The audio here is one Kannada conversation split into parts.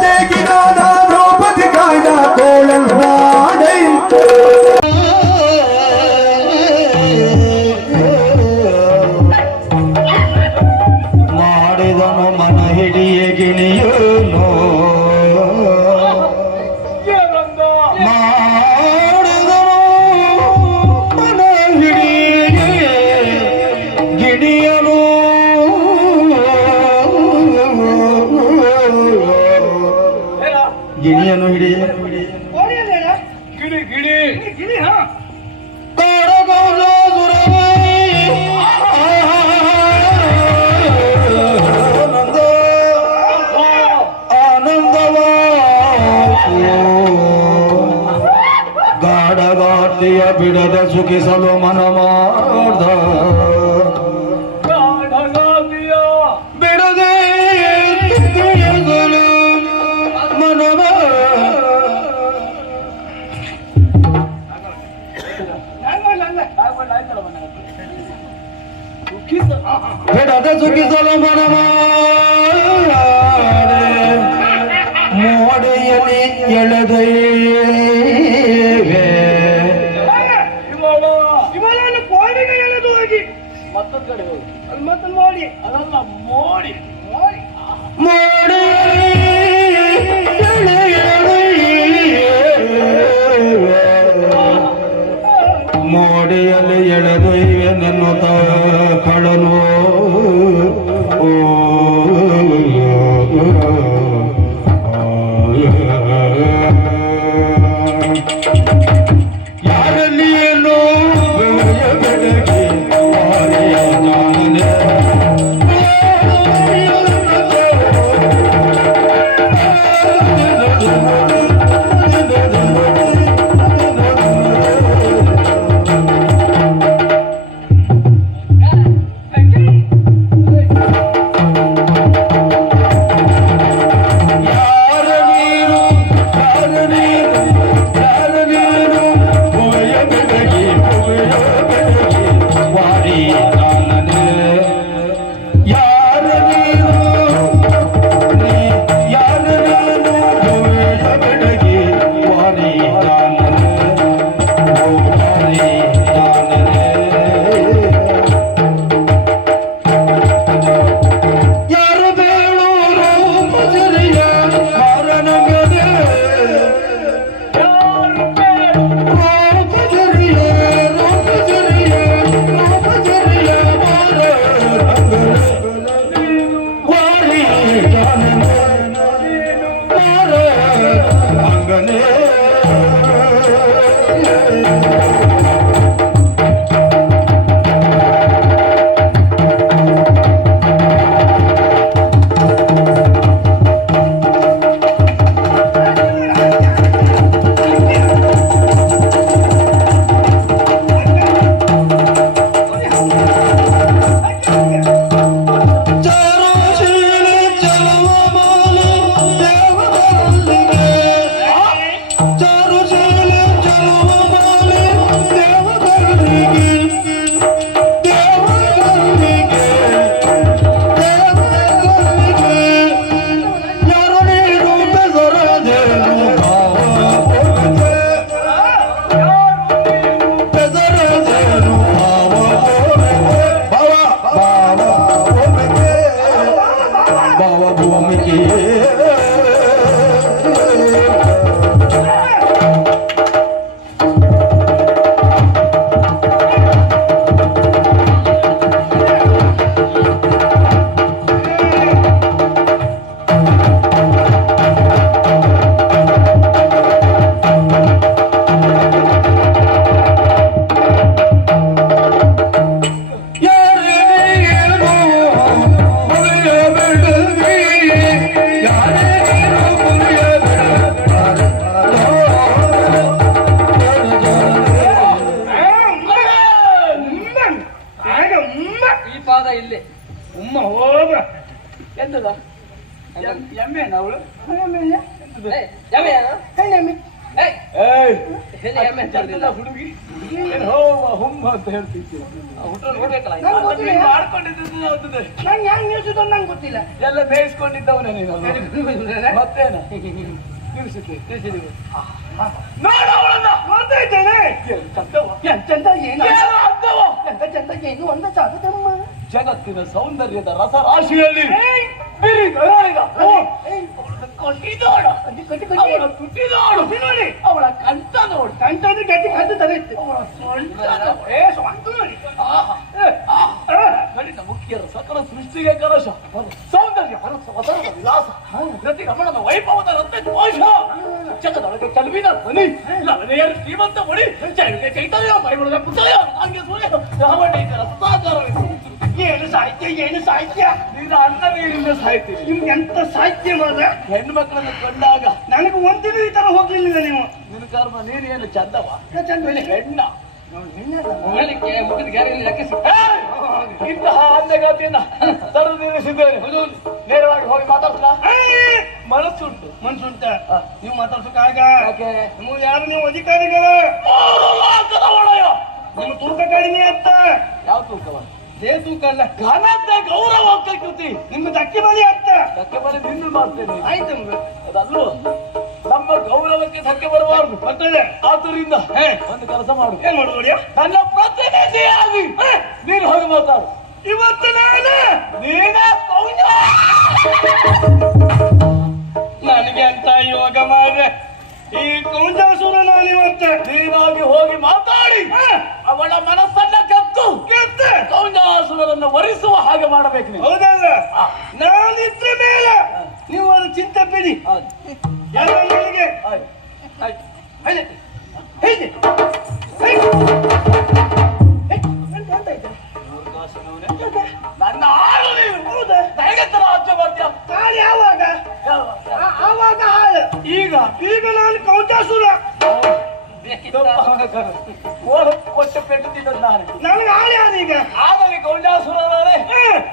的な orada ಮತ್ತೊಂದು ಅಲ್ಲಿ ಮತ್ತೆ ನೋಡಿ ಮೋಡಿ. ಮೋಡಿ. ಮೋಡಿಯಲ್ಲಿ ಎಳೆದೊಯ್ಯ ನನ್ನ ಕಳನೋ. ಹುಡುಗಿ. ಹುಮ್ಮ ಅಂತ. ನೀನ್ ಮಾಡ್ಕೊಂಡಿದ್ದು? ನಂಗೆ ಗೊತ್ತಿಲ್ಲ. ಎಲ್ಲ ಬೇಯಿಸ್ಕೊಂಡಿದ್ದವನೇ ನೀನು ಮತ್ತೇನ? ನಿಲ್ಸಿದ್ದೆ ನೋಡು ಅವಳನ್ನ. ನೋಡ್ತಾ ಇದ್ದೇನೆ. ಎಂತೆಂತ ಏನು? ಎಂತ ಚಂದ ಏನು ಒಂದ ಸಾಗದಮ್ಮ ಜಗತ್ತಿನ ಸೌಂದರ್ಯದ ರಸರಾಶಿಯಲ್ಲಿ ಏಯ್! ಬಿರಿ ಗರಾಳಿಗ. ಓ, ಏಯ್! ಅವಳನ್ನ ಕೊಂಡಿದೋಡು. ಕಟ್ಟಿ ಕಟ್ಟಿ ಅವಳ ಕಟ್ಟಿ ತುಟಿ ನೋಡು. ಅವಳ ಕಂಠ ನೋಡು. ಕಂಟದು ಗಟ್ಟಿ ಕದ್ದು ತರಿತ್ತು ಅವಳ ಸೊಂಟ. ಏ ಸ್ವಂತ ನೋಡಿ. ಆಹಾ. ಕಡಿನ ಮುಖ್ಯರ ಸಕಲ ಸೃಷ್ಟಿಗೆ ಕಲಶ. ಸೌಂದರ್ಯ ಹರಸ ವಸರದ ವಿಲಾಸ. ಪ್ರತಿ ರಮಣನ ವೈಭವದ ರತ್ನ ದೋಷ ಜಗದೊಳಗೆ ಚಲುವಿನ ಧ್ವನಿ. ಲವನೆಯರು ಶ್ರೀಮಂತ ಮಣಿ ಜೈವಿಗೆ ಚೈತನ್ಯ ಪರಿಮಳದ ಪುತಯ ನಾಂಗೆ ಸೂರ್ಯ. ರಾವಣೇಕರ ಸದಾಚಾರವಿದೆ. ಏನು ಸಾಹಿತ್ಯ ಏನು ಸಾಹಿತ್ಯ? ನಿನ್ನ ಅನ್ನ ನೀರಿಂದ ಸಾಯ್ತೀವಿ. ನಿಮ್ಗೆ ಎಂತ ಸಾಹಿತ್ಯ ಮಾತ್ರ ಹೆಣ್ಮಕ್ಳನ್ನು ಕಂಡಾಗ ನನಗೆ ಒಂದಿನ ಈ ತರ ಹೋಗ್ಲಿಲ್ಲ ನೀವು. ನಿನ್ನ ಕರ್ಮ ನೀನು ಏನು ಚಂದವ? ಚಂದ ಹೆಣ್ಣ. ಮುಖದ! ಇಂತಹ ಅಂದಗಾತಿಯನ್ನ ತರು ನಿಲ್ಲಿಸಿದ್ದೇನೆ ನೇರವಾಗಿ ಹೋಗಿ ಮಾತಾಡ್ತಾ ಮನಸ್ಸುಂಟು. ಮನಸ್ಸುಂಟ. ನೀವು ಮಾತಾಡ್ಸಕ್ಕಾಗ ಯಾಕೆ? ನೀವು ಯಾರು ನೀವು ಅಧಿಕಾರಿಗಳು? ನಿಮ್ಮ ತೂಕ ಕಡಿಮೆ ಅಂತ. ಯಾವ ತೂಕವ ಅಲ್ಲ ಘನತೆ ಗೌರವ ಕೃತಿ ನಿಮ್ಮ ದಕ್ಕಿ ಬಲಿ ಅಂತ ಧಕ್ಕೆ ಬಲಿ ನಿನ್ನ ಮಾಡ್ತೇನೆ. ಆಯ್ತು ಅದಲ್ಲ ನಮ್ಮ ಗೌರವಕ್ಕೆ ಧಕ್ಕೆ ಬರಬಾರದು. ಬರ್ತದೆ ಆದ್ರಿಂದ. ಒಂದು ಕೆಲಸ ಮಾಡು. ಏನ್ ಒಡೆಯ? ನನ್ನ ಪ್ರತಿನಿಧಿಯಾಗಿ ನೀನು ಹೋಗಿ ಮಾತಾಡು. ಇವತ್ತು ನಾನು. ನೀನೇ ಕೌಂಜ ನನಗೆ ಅಂತ ಯೋಗ ಮಾಡ್ರೆ. ಈ ಕೌಂಜಾಸುರ ನಾನು ಇವತ್ತೆ ನೀನಾಗಿ ಹೋಗಿ ಮಾತಾಡಿ. ಅವಳ ಮನಸ್ಸನ್ನ ಕತ್ತು ಗೆದ್ದೆ. ಕೌಂಜಾಸುರರನ್ನು ವರಿಸುವ ಹಾಗೆ ಮಾಡಬೇಕು ನೀನು. ಹೌದಲ್ಲ? ನಾನಿದ್ರ ಮೇಲೆ ನೀವು ಅದು ಚಿಂತೆ ಬಿಡಿ. ನನಗೆ. ಹೇಳಿ ಹೇಳಿ ಹೇಳಿ. ನನ್ನ ಆಳು ನೀನು. ಹೌದಾ? ನನಗೆ ತರ ಆಚೆ ಮಾಡ್ತೀಯ ಯಾವಾಗ? ಆವಾಗ ಹಾಳು ಈಗ? ಈಗ ನಾನು ಕೌಂಟಾಸುರ ಕೊಟ್ಟು ಪೆಟ್ಟು ತಿನ್ನೋದು ನಾನು. ನನಗೆ ಈಗ. ಆಗಲಿ ಗೌಂಡಾಸುರ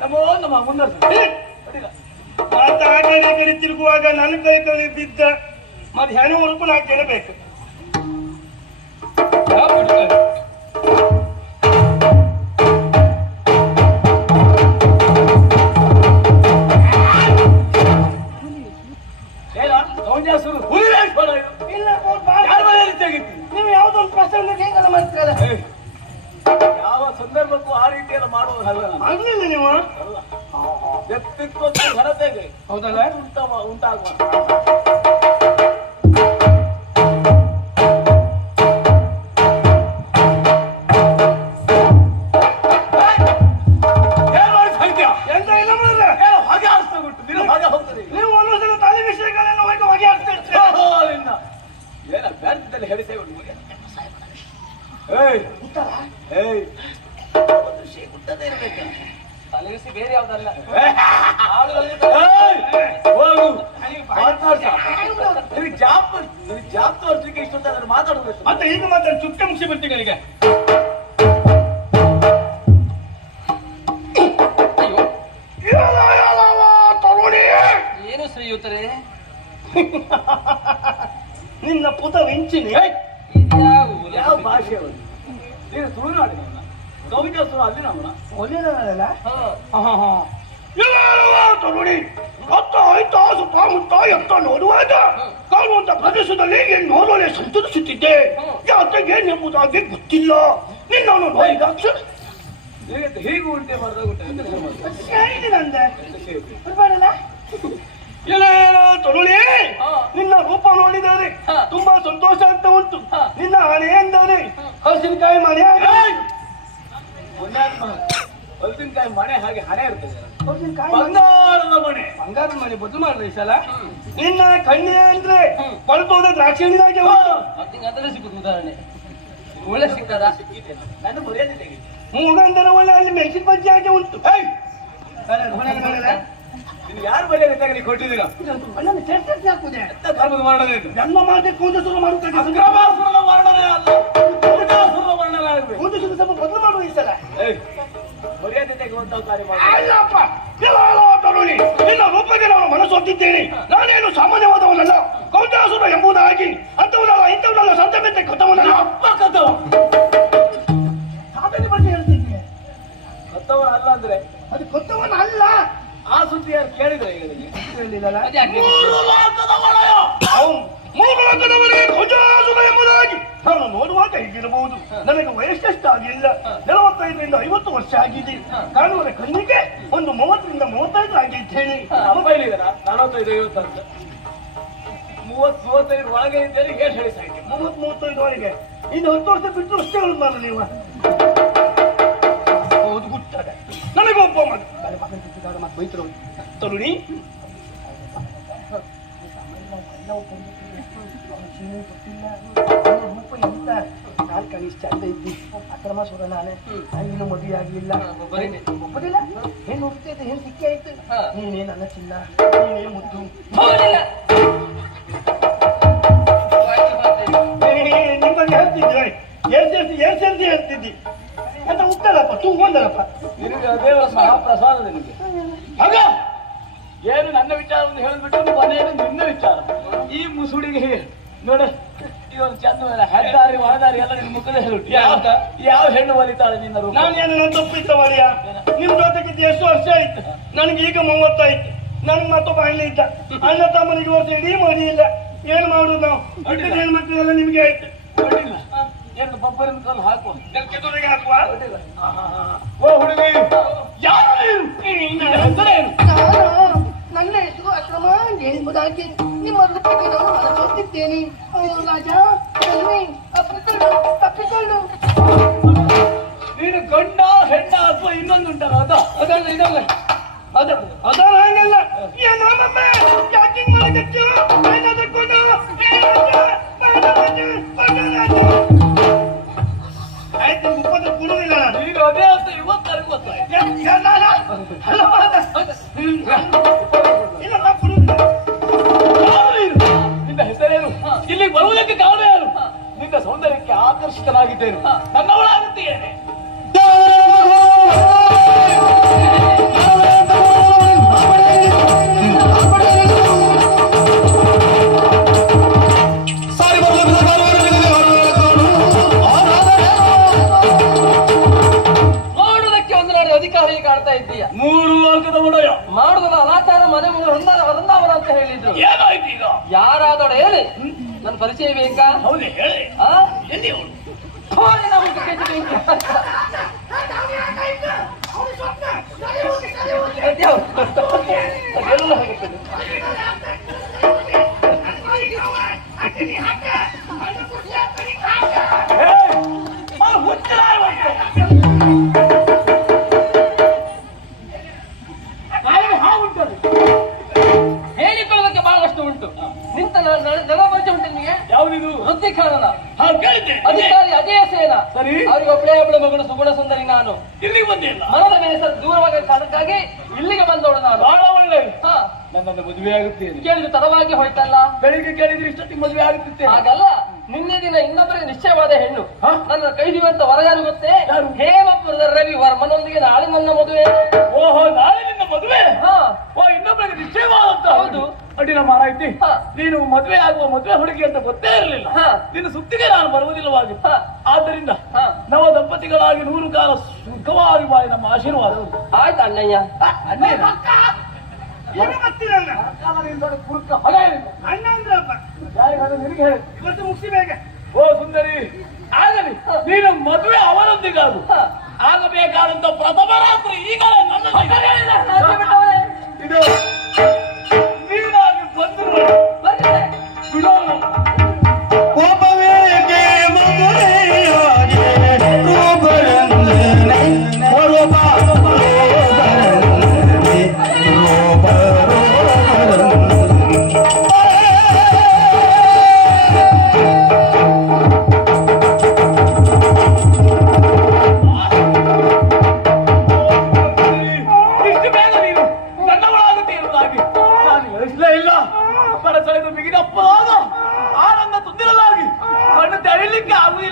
ನಮ್ಮ ನಮ್ಮ ಆ ಕಡೆ ಕಡೆ ತಿರುಗುವಾಗ ನನ್ನ ಕೈ ಕೈ ಬಿದ್ದ. ಮತ್ತೆ ಹೆಣ್ಣು ಹುಡುಕು ನಾಲ್ಕು ಜನ ಹೌದಲ್ಲ ಉಂಟಾಗುವ ಅಯ್ಯೋ ಏನು ಶ್ರೀಯುತರೇ ನಿನ್ನ ಪುತ ವೆಂಚಿನಿ? ಯಾವ ಭಾಷೆ ಅವರು ನೀನು ಕವಿತಾ ಸುರ ಅಲ್ಲಿ ನಮ್ಮನ ಒಳ್ಳೆಯದಲ್ಲ ಹಾ. ತರುಣಿ? ಅತ್ತ ಆಯ್ತ ಸುತ್ತ ಮುತ್ತ ಎತ್ತ ನೋಡುವಾಗ ಕಾಣುವಂತ ಪ್ರದೇಶದಲ್ಲಿ ನೋಡೋಲೆ ಸಂತರಿಸುತ್ತಿದ್ದೆ ಯಾತಗೆ ಎಂಬುದಾಗಿ ಗೊತ್ತಿಲ್ಲ ನಿನ್ನನ್ನು ನೋಡಿದ ಹೀಗೂ ಉಂಟೆ ಹಾ. ನಿನ್ನ ರೂಪ ನೋಡಿದರೆ. ತುಂಬಾ ಸಂತೋಷ ಅಂತ ಉಂಟು ನಿನ್ನ ಹಣೆ ಎಂದರೆ ಹಸಿನಕಾಯಿ ಮನೆ ಹಲಸಿನಕಾಯಿ ಮನೆ ಹಾಗೆ ಹಣೆ ಇರ್ತದೆ ಹಸಿನಕಾಯಿ ಬಂಗಾರದ ಮನೆ ಬಂಗಾರದ ಮನೆ ಬದಲು ಮಾಡ್ರಿ ಈ ಸಲ. ನಿನ್ನ ಕಣ್ಣೆ ಅಂದ್ರೆ ಹ್ಮ್. ಕೊಳತೋದ ದ್ರಾಕ್ಷಿ ಅದರಲ್ಲಿ ಸಿಕ್ಕುದು ಉದಾಹರಣೆ. ಒಳ್ಳೆ ಸಿಗ್ತದ ನಾನು ಮರ್ಯಾದೆ ತೆಗಿ ಮೂಗಂದರ ಒಳ್ಳೆ ಅಲ್ಲಿ ಮೆಣಸಿನ ಬಜ್ಜಿ ಹಾಗೆ ಉಂಟು. ಯಾರು ಮರ್ಯಾದೆ ಕೊಟ್ಟಿದ್ದೀರ? ಚರ್ಚೆ ಹಾಕುದೆ. ಧರ್ಮದ ವರ್ಣನೆ ಜನ್ಮ ಮಾಡಬೇಕು ಅಂತ ಶುರು ಮಾಡುತ್ತದೆ ಅಕ್ರಮಾಸುರನ ವರ್ಣನೆ ಅಲ್ಲ. ವರ್ಣನೆ ಒಂದು ಶುರು ಸ್ವಲ್ಪ ಬದಲು ಮಾಡುವ ಈ ಸಲ! ಮರ್ಯಾದೆ ತೆಗೆಯುವಂತ ಕಾರ್ಯ ಅಲ್ಲಪ್ಪ ತರುಣಿ ನಿನ್ನ ರೂಪಕ್ಕೆ ನಾನು ಮನಸ್ಸು ಹೊತ್ತಿದ್ದೇನೆ. ನಾನೇನು ಸಾಮಾನ್ಯವಾದವನಲ್ಲ? ಕೌಟಾಸುರ ಎಂಬುದಾಗಿ ಅಂತವನಲ್ಲ ಇಂಥವನಲ್ಲ ಸಂತಮೆತ್ತೆ ಮೆತ್ತೆ ಕೊತ್ತವನಲ್ಲ ಅಪ್ಪ ಕಥವ. ಸಾಧನೆ ಬಗ್ಗೆ ಹೇಳ್ತಿದ್ದೆ. ಕತ್ತವ ಅಲ್ಲ ಅಂದ್ರೆ? ಅದು ಕೊತ್ತವನ ಅಲ್ಲ ಆ ಸುದ್ದಿ ಯಾರು ಕೇಳಿದ್ರೆ ಈಗ? ಹೇಳಿಲ್ಲಲ್ಲ ಮೂರು ಲೋಕದ ಒಡೆಯ ಮೂರು ಧ್ವಜಾಸುರ ಎಂಬುದಾಗಿ. ನಾನು ನೋಡುವಾಗ ಹೀಗಿರಬಹುದು ನನಗೆ ವಯಸ್ಸೆಷ್ಟಾಗಿಲ್ಲ ನಲವತ್ತೈದರಿಂದ ಐವತ್ತು ವರ್ಷ ಆಗಿದೆ ಕಾಣುವರ ಕಣ್ಣಿಗೆ ಒಂದು ಮೂವತ್ತರಿಂದ ಮೂವತ್ತೈದು ಆಗಿದ್ದೇನೆ ಅಂತ ಮೂವತ್ ಮೂವತ್ತೈದು ಒಳಗೆ ಇದ್ದೇನೆ ಹೇಳಿ ಹೇಳಿ ಸಾಯ್ತು ಮೂವತ್ ಮೂವತ್ತೈದವರೆಗೆ ಇನ್ನು ಹತ್ತು ವರ್ಷ ಬಿಟ್ಟು ಅಷ್ಟೇ ಉಳಿದ್ಮಾರ ನೀವು ಹೌದು ಗುಟ್ಟದೆ ನನಗೆ ಒಬ್ಬ ಮಗ ಮತ್ತೆ ಬೈತರು ಎಂತ ನಾನು ಕನಿಷ್ಠ ಚಂದ ಇದ್ದಿ. ಅಕ್ರಮ ಸುರ ನಾನೇ. ಇನ್ನು ಮದುವೆ ಆಗಲಿಲ್ಲ ಬರೀನಿ ಹೆಣ್ಣು ಹುಡುಕ್ತೈತೆ ಹೆಣ್ಣು ಸಿಕ್ಕಿ ಆಯ್ತು ನೀನೇನ ನೀನೇ ನನ್ನ ಚಿನ್ನ. ನೀನೇ ಮುದ್ದು. ನಿಮ್ಮಲ್ಲಿ ಹೇಳ್ತಿದ್ದೆ ಏನ್ ಸೇರ್ತಿ ಏನ್ ಸೇರ್ತಿ ಹೇಳ್ತಿದ್ದಿ? ಅಂತ ನಿನಗೆ ಮಹಾಪ್ರಸಾದ ನಿನಗೆ. ಆಗ ಏನು ನನ್ನ ವಿಚಾರವನ್ನು ಹೇಳಿಬಿಟ್ಟು ಮನೆಯಲ್ಲಿ ನಿನ್ನ ವಿಚಾರ. ಈ ಮುಸುಡಿಗೆ ನೋಡ. ಇವನು ಚಂದ ಹೆದ್ದಾರಿ ಒಳದಾರಿ ಎಲ್ಲ ಮುಖದ ಹೇಳ್ಬಿಟ್ಟು ಯಾವ ಯಾವ ಹೆಣ್ಣು ಒಲಿತಾಳೆ ನಿನ್ನ ರೂಪ? ನಾನು ಏನು ನನ್ನ ತಪ್ಪಿತ್ತ ಮರಿಯ ನಿಮ್ ಜೊತೆಗಿದ್ದು ಎಷ್ಟು ವರ್ಷ ಆಯ್ತು? ನನಗೆ ಈಗ ಮೂವತ್ತಾಯ್ತು. ನನ್ಗೆ ಮತ್ತೊಬ್ಬ ಅಣ್ಣ ಇದ್ದ. ಅಣ್ಣ ತಮ್ಮನಿಗೆ ವರ್ಷ ಇಡೀ ಮಡಿ ಇಲ್ಲ. ಏನು ಮಾಡುದು ನಾವು? ಇಟ್ಟಿದ ಹೆಣ್ಮಕ್ಳೆಲ್ಲ ನಿಮ್ಗೆ ಆಯ್ತು. ಅಡ್ಡಿಲ್ಲ ಎರಡು ಬಬ್ಬರಿನ ಕಲ್ಲು ಹಾಕುವ? ಓ ಹುಡುಗಿ. ಯಾರು ನೀನು? ನಿನ್ನ ನಾನು ಹೆಸರು ಅಕ್ರಮ ಎಂಬುದಾಗಿ ನಿಮ್ಮ ರೂಪಕ್ಕೆ ನಾನು ನೀನು ಗಂಡ ಹೆಣ್ಣ ಅಥವಾ ಇನ್ನೊಂದು ಉಂಟಲ್ಲ? ಅದ ಅದಲ್ಲ ಇದಲ್ಲ. ಅದ ಅದರ ಹಂಗಲ್ಲ. ಆಯ್ತು ಮುಪ್ಪದ ಕೊಡುವುದಿಲ್ಲ ಈಗ ಅದೇ ಅಂತ ಇವತ್ತರೆಗೂ ಗೊತ್ತಾಯ್ತು. ಇಲ್ಲ, ಆಕರ್ಷಿತನಾಗಿದ್ದೇನೆ ನನ್ನವಳಾಗುತ್ತೇನೆ ಹೇಳಿಕೊಳ್ಳೋದಕ್ಕೆ ಬಹಳಷ್ಟು ಉಂಟು. ನಿಂತ ನೆಲ ಬಜೆ ಉಂಟು ನಿಮಗೆ ಯಾವ್ದಿದು? ಕೇಳಿದ್ದೆ. ಕಾರಣ ಸೇನ ಸರಿ. ಅವರಿಗೆ ಒಬ್ಬಳೇ ಒಬ್ಬಳು ಮಗಳು ಸುಗುಣ ಸುಂದರಿ ನಾನು. ಇಲ್ಲಿಗೆ ಬಂದಿಲ್ಲ. ಮನದ ಬೇಸರ ದೂರವಾಗ ಕಾರಣಕ್ಕಾಗಿ ಇಲ್ಲಿಗೆ ಬಂದವಳು ನಾನು. ಬಹಳ ಒಳ್ಳೆ. ಹಾ. ನನ್ನನ್ನು ಮದುವೆ ಆಗುತ್ತೇನೆ ಕೇಳಿದ್ರೆ ತಡವಾಗಿ ಹೋಯ್ತಲ್ಲ? ಬೆಳಿಗ್ಗೆ ಕೇಳಿದ್ರೆ ಇಷ್ಟೊತ್ತಿಗೆ ಮದುವೆ ಆಗುತ್ತಿತ್ತೆ. ಹಾಗಲ್ಲ ನಿನ್ನೆ ದಿನ ಇನ್ನೊಬ್ಬರಿಗೆ ನಿಶ್ಚಯವಾದ ಹೆಣ್ಣು. ನನ್ನ ಕೈ ಹಿಡಿಯುವಂತ ವರಗಾರು ಗೊತ್ತೇ? ಹೇಮಪುರದ ರವಿ ವರ್ಮನೊಂದಿಗೆ ನಾಳೆ ನನ್ನ ಮದುವೆ. ಓಹೋ ನಾಳೆ ನಿನ್ನ ಮದುವೆ? ಹಾ. ಓ ಇನ್ನೊಬ್ಬರಿಗೆ ನಿಶ್ಚಯವಾದಂತ ಹೌದು. ಅಡ್ಡಿನ ಮಾರಾಯ್ತಿ. ನೀನು ಮದುವೆ ಆಗುವ ಮದುವೆ ಹುಡುಗಿ ಅಂತ ಗೊತ್ತೇ ಇರಲಿಲ್ಲ. ಹಾ. ನಿನ್ನ ಸುತ್ತಿಗೆ ನಾನು ಬರುವುದಿಲ್ಲವಾಗಿ. ಆದ್ದರಿಂದ ಹಾ. ನವ ದಂಪತಿಗಳಾಗಿ ನೂರು ಕಾಲ ಸುಖವಾಗಿ ಬಾಯಿ ನಮ್ಮ ಆಶೀರ್ವಾದ. ಆಯ್ತು ಅಣ್ಣಯ್ಯ? ಅಣ್ಣ? ಓ ಸುಂದರಿ ಆಗಲಿ. ನೀನು ಮದುವೆ ಅವರೊಂದಿಗಾದು. ಆಗಬೇಕಾದಂತ ಪ್ರಥಮ ರಾತ್ರಿ ಈಗ ನನ್ನ. ಇದು ನೀನಾಗಿ ಬಂದ್ರು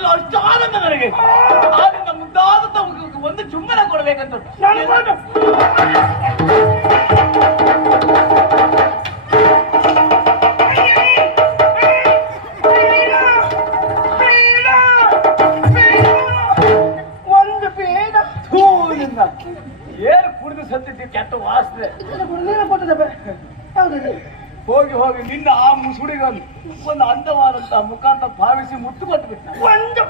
ಒಂದು ಅಷ್ಟಾನಂದ ನನಗೆ. ಆದ್ರಿಂದ ಮುಂದಾದ ಒಂದು ಚುಮ್ಮನ ಕೊಡ್ಬೇಕಂತ. ಒಂದು ಬೇಡ ಧೂಳಿಂದ ಏನು ಕುಡಿದು ಸತ್ತಿದ್ದೀವಿ ಕೆಟ್ಟ ವಾಸನೆ. ಯಾವ್ದು ಹೋಗಿ ಹೋಗಿ ನಿನ್ನ ಆ ಮುಸುಡಿಗಂದು ಒಂದು ಅಂದವಾದಂತ ಮುಖ ಅಂತ ಭಾವಿಸಿ ಮುಟ್ಟು ಕೊಟ್ಟು ಬಿಟ್ಟ ಒಂದು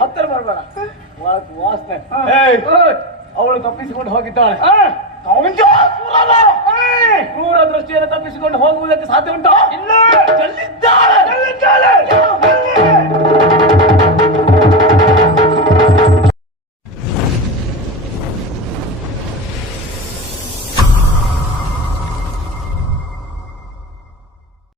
ಹತ್ತಿರ ಬರಬೇಡ. ವಾಸನೆ! ಅವಳು ತಪ್ಪಿಸಿಕೊಂಡು ಹೋಗಿದ್ದಾಳೆ! ಕ್ರೂರ ದೃಷ್ಟಿಯನ್ನು ತಪ್ಪಿಸಿಕೊಂಡು ಹೋಗುವುದಕ್ಕೆ ಸಾಧ್ಯ ಉಂಟಾ? ಇಲ್ಲ?